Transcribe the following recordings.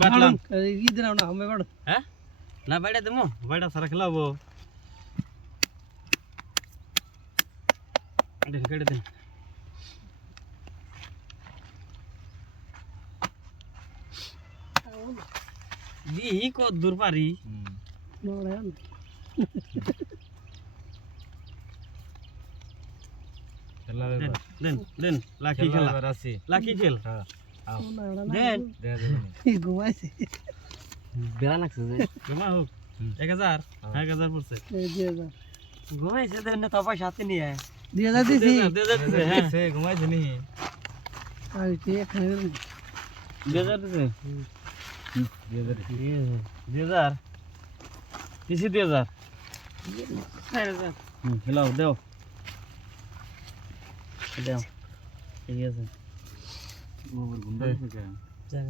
বাটলাম ই দিলাম না আমি বাড় হ্যাঁ না বাইরে দেবো বাইরে সারা খেলাবো কেটে দিন দি কত দূর পারি নড়াম খেলা দেন দেন লাকি খেলা আছে লাকি খেল হ্যাঁ দেন দে দে ঘুমাইছে বেলা লাগছে যে জমা হোক 1000 1000 পড়ছে ঘুমাইছে দেন না তো পয়সা হাতে নিয়ে 2000 দিছি 2000 দিছে হ্যাঁ সে ঘুমাইছে নি আর কি এখানে 2000 দিছে 2000 কিসি 2000 খেলাও দেও দেও ঠিক আছে গোবর গুন্ডা থেকে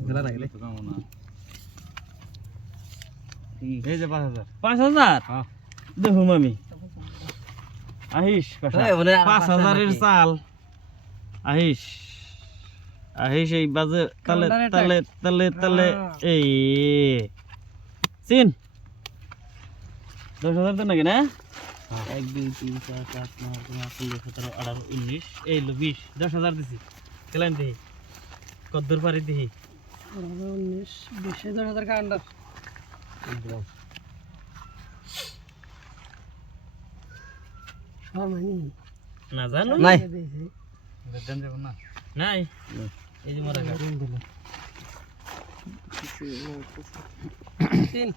গলা লাগলে তো কাম না এই যে 5000 5000 হ্যাঁ দেখুম আমি আহিস 5000 এর চাল আহিস আহিস এই বাজে তালে তালে তালে তালে এই সিন 10000 তো নাকি না 1 2 3 4 5 6 7 8 9 10 11 12 19 এই লো 20 10000 দিছি খেলাম দেখি কদ্দুর পারি দেখি 19 20000 কান্ডা সামানি না জানো নাই দিছি দেন যাব না নাই এই যে মরা গাছ তিন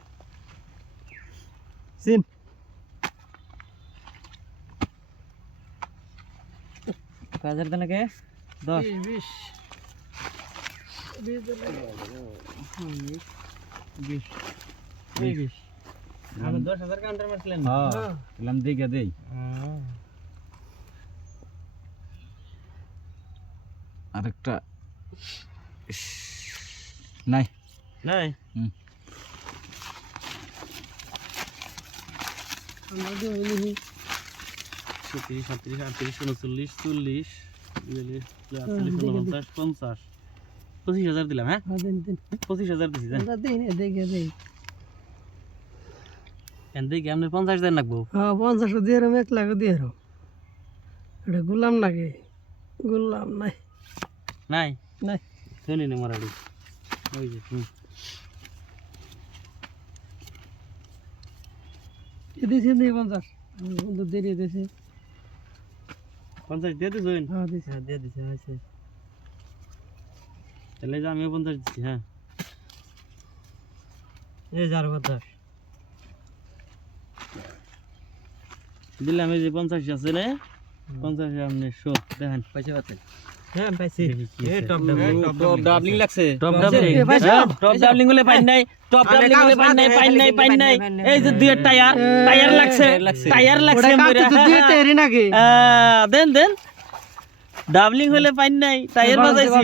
সিন 5000 দেন নাকি 10 20 20 আমি 10000 কাউন্টার মারছিলেন হ্যাঁ দিলাম দিকে দেই আরেকটা নাই নাই আমরা দিই 37 38 39 40 41 50 25000 দিলাম হ্যাঁ দিন দিন 25000 দিছি জান আমরা দিই না দেখে দেই এন্ড দেখি আপনি 50000 লাগবো হ্যাঁ 50 দিয়ে রম 1 লাখ দিয়ে রম এটা গুলাম নাকি গুলাম নাই নাই নাই শুনি নি মরাড়ি ওই যে দিছি নেই 50 বন্ধু দেরি দিছি 50 দিয়ে দিছেন হ্যাঁ দিছি হ্যাঁ দিয়ে দিছে আছে তাহলে যে আমিও 50 দিছি হ্যাঁ এই 50 দিলাম এই যে 50 আছে না 50 আপনি শো দেখেন পয়সা পাচ্ছেন হ্যাঁ পাইছি এই টপ ডাবলিং লাগছে টপ ডাবলিং হলে পাই নাই টপ ডাবলিং হলে পাই নাই এই যে দুই টায়ার লাগছে ওটা কাটতে তো দিয়ে তেরি নাকি দেন ডাবলিং হলে পাই নাই টায়ার বাজাইছি